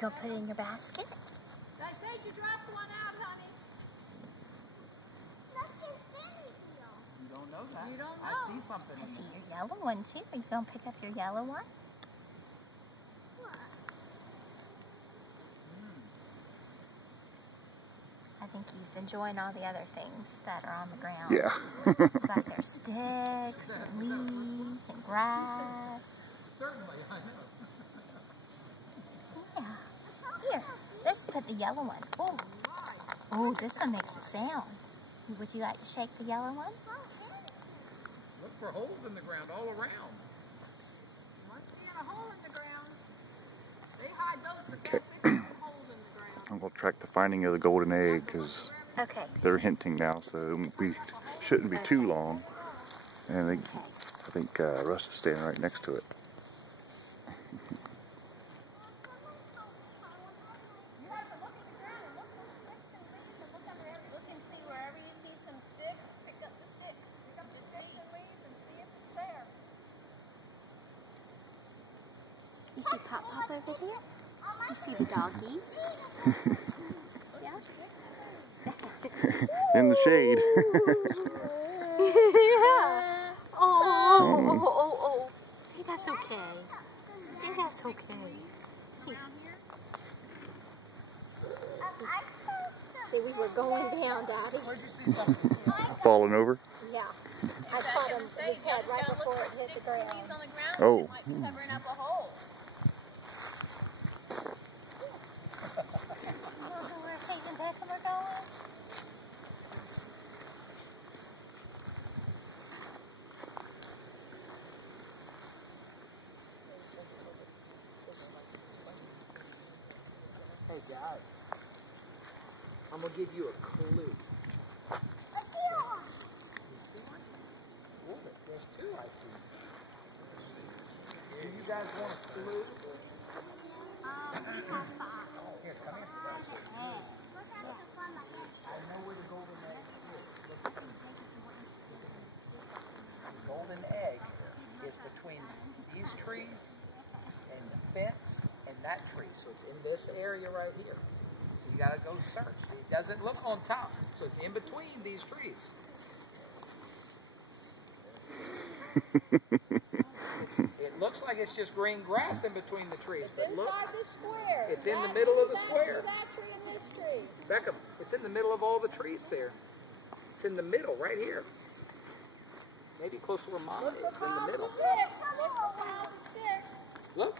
gonna put it in your basket? I said you dropped one out, honey. You don't know that. You don't know. I see something I in see there. your yellow one too. Are you gonna pick up your yellow one? I think he's enjoying all the other things that are on the ground. Yeah. It's like there's sticks and leaves and grass. Certainly, I know. Yeah. Here, let's put the yellow one. Oh, oh, this one makes a sound. Would you like to shake the yellow one? Look for holes in the ground all around. Must be in a hole in the ground. They hide those the Okay. best. They find holes in the ground. I'm going to track the finding of the golden egg because Okay. they're hinting now, so we shouldn't be too long. And I think Russ is standing right next to it. You have to look in the ground and look for sticks and leaves and look under every. Look and see wherever you see some sticks. Pick up the sticks. Pick up the sticks and leaves and see if it's there. You see Pop Pop over there? You see the doggies? Yeah. In the shade. Yeah. Oh. See, that's okay. See, that's okay. See, we were going down, Daddy. Where'd you see something? Falling over? Yeah. I caught him his head right before it hit the ground. Leaves on the ground. Oh. Like covering up a hole. Where Faith and Beckham are going? Hey guys, I'm gonna give you a clue. There's two I see. Do you guys want a clue? Here, come here. I know where the golden egg is. The golden egg is between these trees and the fence and that tree. So it's in this area right here. So you gotta go search. It doesn't look on top. So it's in between these trees. It looks like it's just green grass in between the trees, but look, Inside this square. it's in the middle of the square. That tree and this tree. Beckham, it's in the middle of all the trees there. It's in the middle, right here. Maybe close to where Mama is, in the middle. Look for all the sticks. Look,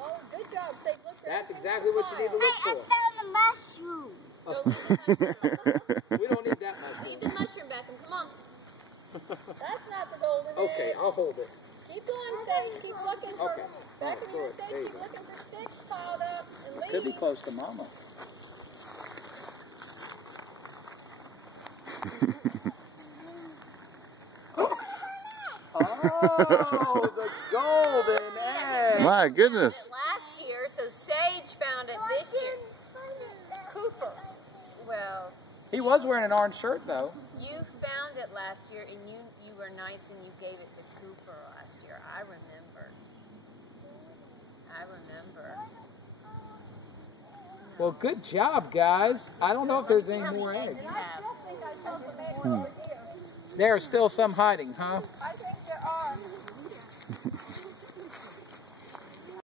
Oh, good job. Say, look for that's everything exactly what you need to look for. found the mushroom. We don't need that much. Eat the mushroom, Beckham. Come on. That's not the golden egg. Okay, I'll hold it. Keep going, Sage. Keep looking for Okay. Beckham, Throw you're it. safe. There you Keep go. looking for sticks piled up and leaves. Could be close to Mama. Oh, the golden egg! My goodness. Last year, so Sage found it this year. Cooper. Well, He was wearing an orange shirt, though. you found it last year, and you were nice and you gave it to Cooper last year. I remember. Well, good job, guys. I don't know if there's any more eggs. You have. There are still some hiding, huh? I think there are.